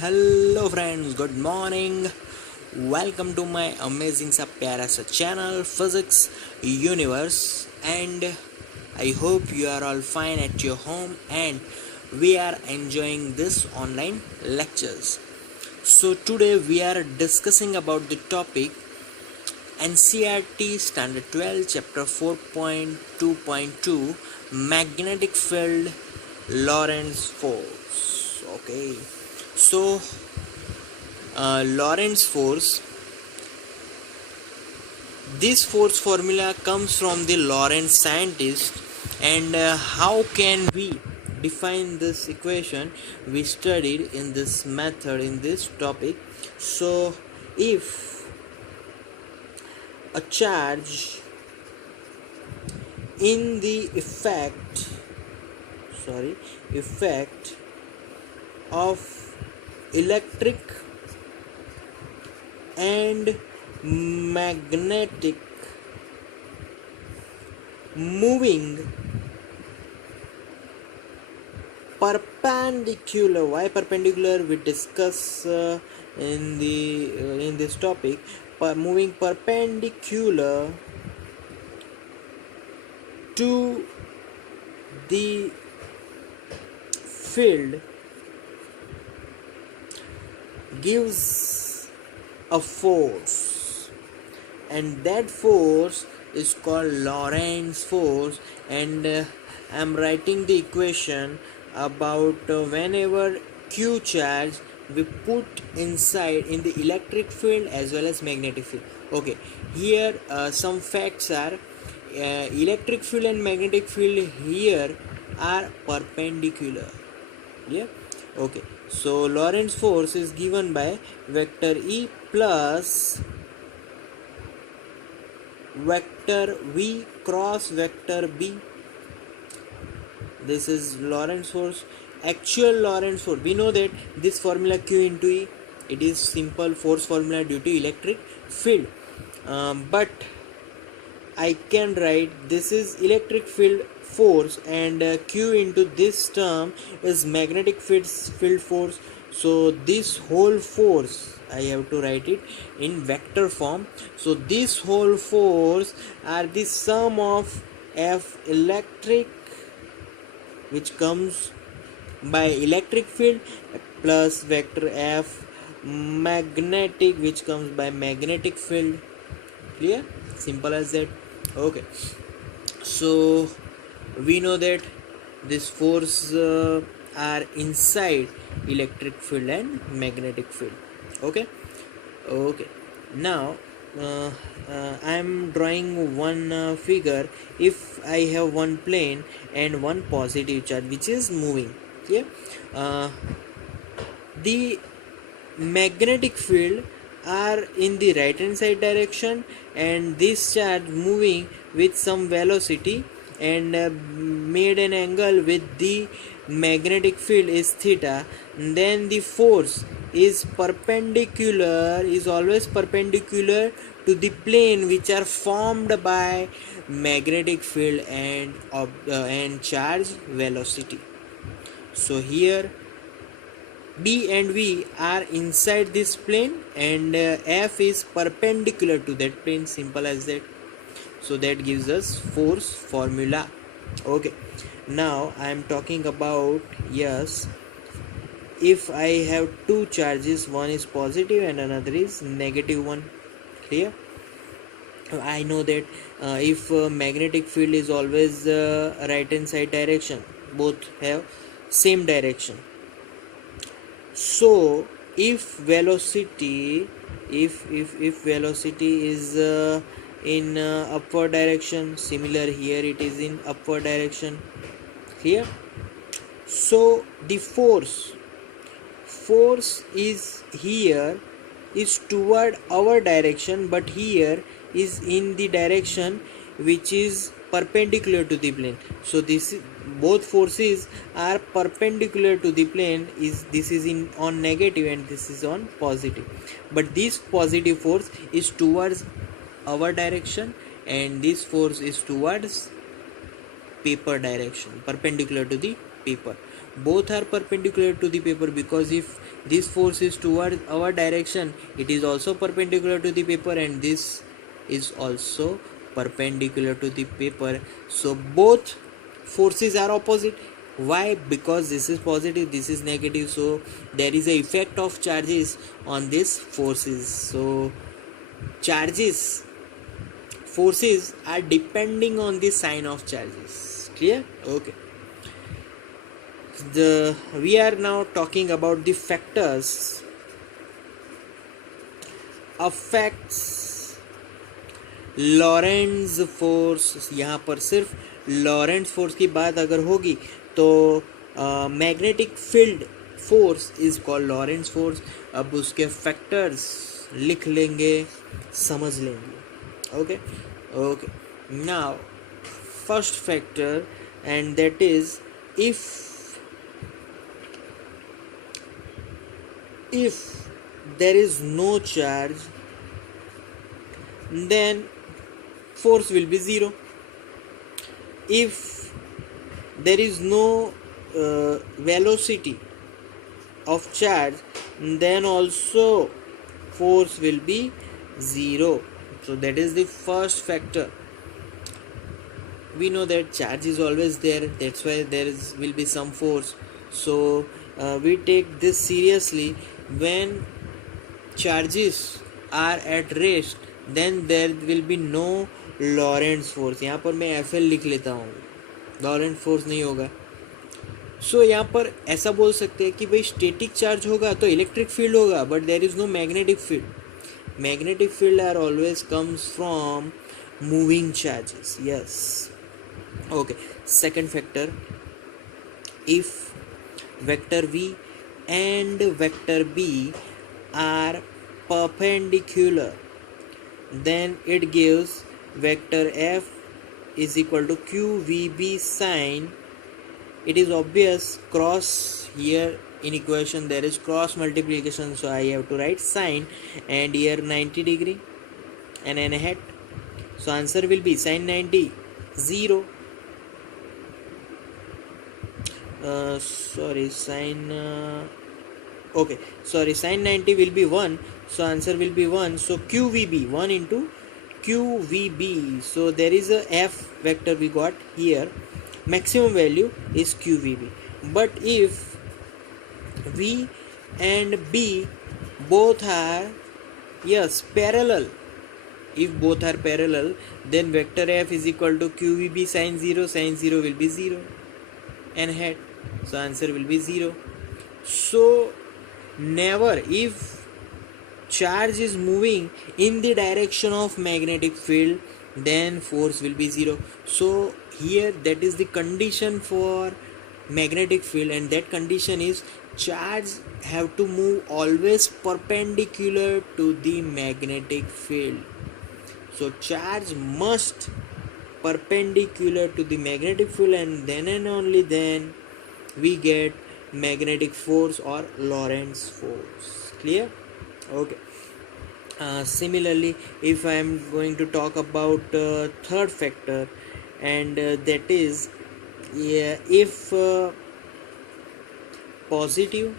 Hello friends, good morning. Welcome to my amazing सा प्यारा सा channel Physics Universe, and I hope you are all fine at your home and we are enjoying this online lectures. So today we are discussing about the topic NCERT Standard 12 Chapter 4.2.2 Magnetic Field Lorentz Force. Okay, so Lorentz force, this force formula comes from the Lorentz scientist, and how can we define this equation we studied in this method in this topic. So if a charge in the effect of electric and magnetic moving perpendicular, why perpendicular we discuss in this topic, moving perpendicular to the field gives a force, and that force is called Lorentz force. And I am writing the equation about whenever q charge we put inside in the electric field as well as magnetic field. Okay, here some facts are electric field and magnetic field here are perpendicular. Yeah, okay. So Lorentz force is given by vector E plus vector V cross vector B. This is Lorentz force, actual Lorentz force. We know that this formula Q into E, it is simple force formula due to electric field, but I can write this is electric field force, and Q into this term is magnetic field force. So this whole force I have to write it in vector form. So this whole force are the sum of F electric, which comes by electric field, plus vector F magnetic, which comes by magnetic field. Clear? Simple as that. Okay, so we know that this force are inside electric field and magnetic field. Okay, now I am drawing one figure. If I have one plane and one positive charge which is moving, yeah, the magnetic field are in the right hand side direction, and this charge moving with some velocity and made an angle with the magnetic field is theta. Then the force is always perpendicular to the plane which are formed by magnetic field and charge velocity. So here B and V are inside this plane, and F is perpendicular to that plane. Simple as that. So that gives us force formula. Okay, now I am talking about, yes, if I have two charges, one is positive and another is negative one. Clear? I know that if magnetic field is always right hand side direction, both have same direction. So if velocity is in upward direction, similar here it is in upward direction. Here, so the force is here is toward our direction, but here is in the direction which is perpendicular to the plane. So this both forces are perpendicular to the plane. This is on negative and this is on positive, but this positive force is towards our direction and this force is towards paper direction, perpendicular to the paper. both are perpendicular to the paper, because if this force is toward our direction, it is also perpendicular to the paper, and this is also perpendicular to the paper. So both forces are opposite. Why? Because this is positive, this is negative, so there is a effect of charges on these forces. So charges, forces are depending on the sign of charges. Clear? Okay. We are now talking about the factors affects Lorentz force. यहाँ पर सिर्फ लॉरेंट्ज force की बात अगर होगी तो magnetic field force is called Lorentz force. अब उसके फैक्टर्स लिख लेंगे, समझ लेंगे. Okay okay. Now first factor, and that is if there is no charge, then force will be zero. If there is no velocity of charge, then also force will be zero. So that is the first factor. We know that charge is always there, that's why will be some force. So we take this seriously. When charges are at rest, then there will be no Lorentz force. यहाँ पर मैं FL लिख लेता हूँ, Lorentz force नहीं होगा. So यहाँ पर ऐसा बोल सकते हैं कि भाई स्टेटिक चार्ज होगा तो इलेक्ट्रिक फील्ड होगा, but there is no magnetic field. Magnetic field are always comes from moving charges. Yes. Okay. Second factor, if vector V and vector B are perpendicular, then it gives vector F is equal to QVB sine. It is obvious, cross here in equation there is cross multiplication, so I have to write sine, and here 90 degree and n hat. So answer will be sine 90 0. Sine 90 will be 1, so answer will be 1. So QVB, 1 into QVB, so there is a F vector we got here, maximum value is QVB. But if V and B both are parallel, if both are parallel, then vector F is equal to QVB sine 0, sine 0 will be 0 n hat, so answer will be 0. So never, if charge is moving in the direction of magnetic field, then force will be 0. So here that is the condition for magnetic field, and that condition is charge have to move always perpendicular to the magnetic field. So charge must perpendicular to the magnetic field, and then and only then we get magnetic force or Lorentz force. Clear? Okay. Similarly, if I am going to talk about third factor, and that is if positive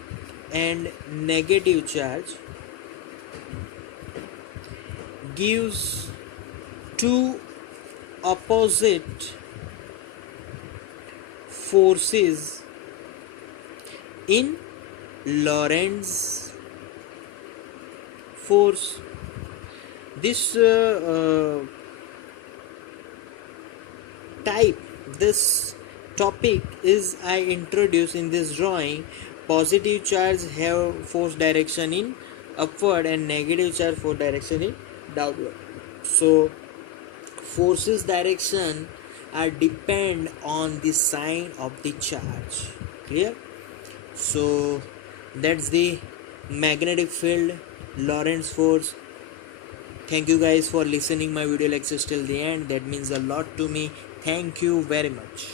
and negative charge gives two opposite forces in Lorentz force. This this topic is I introduce in this drawing. Positive charge have force direction in upward and negative charge force direction in downward. So forces direction are depend on the sign of the charge. Clear? So that's the magnetic field Lorentz force. Thank you guys for listening my video lectures till the end. That means a lot to me. Thank you very much.